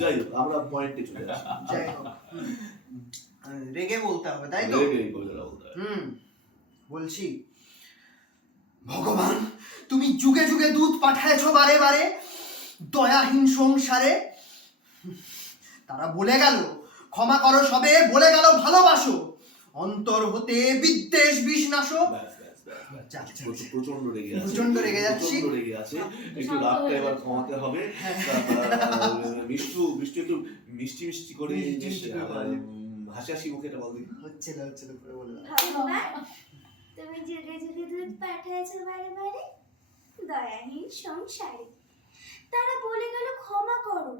যাই হোক, আমরা পয়েন্টে চলে আসি। যাই হোক, রেগে বলতে হবে, তাই তো? রেগে কবিতাটা বলতে হবে। বলছি, ভগবান তুমি যুগে যুগে দূত পাঠায়ছো বারে বারে দয়াহীন সংসারে। তারা বলে গেল ক্ষমা করো সবে, বলে গেল ভালোবাসো, অন্তর হতে বিদ্বেষ বিষ নাশো। ব্যাস, ব্যাস, ব্যাস, ব্যাস। প্রচন্ড রেগে আছে, প্রচন্ড রেগে যাচ্ছি। প্রচন্ড রেগে আছে। একটু রাগটা এবার কমাতে হবে। মিষ্টু একটু মিষ্টি মিষ্টি করে হাসি হাসি মুখে এটা বল দেখি। হচ্ছে না পরে বললাম। ভগবান তুমি যুগে যুগে দুধ পাঠাইছো বারে বারে দয়াহীন সংসারে। তারা বলে গেল ক্ষমা করো,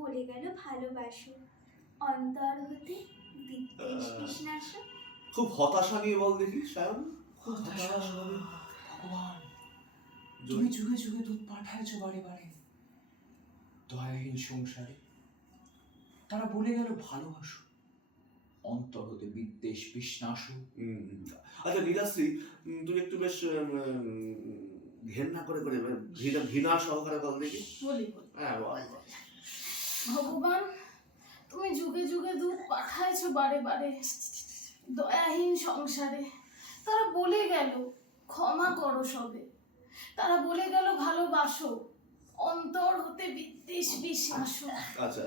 বলে গেল ভালোবাসো, অন্তর হতে বিদ্বেষ বিষ্ণাসো। খুব হতাশা নিয়ে বল দেখি সায়ন। খুব হতাশা। হতাশা হবে। ভগবান তুমি যুগে যুগে দুধ পাঠাইছো বারে বারে দয়াহীন সংসারে। তারা বলে গেল ভালোবাসো, অন্তর হতে বিদ্বেষ বিষ্ণাসু। আচ্ছা লীলাশ্রী, তুমি একটু বেশ ঘেন্না করে করে ঘৃণা সহকারে বল দেখি। বলি হ্যাঁ বল। ভগবান তুমি যুগে যুগে দুধ পাঠাইছো বারে বারে দয়াহীন সংসারে। তারা বলে গেল ক্ষমা করো সবে, তারা বলে গেল ভালোবাসো, অন্তর হতে বিদ্বেষ বিষ নাশো। আচ্ছা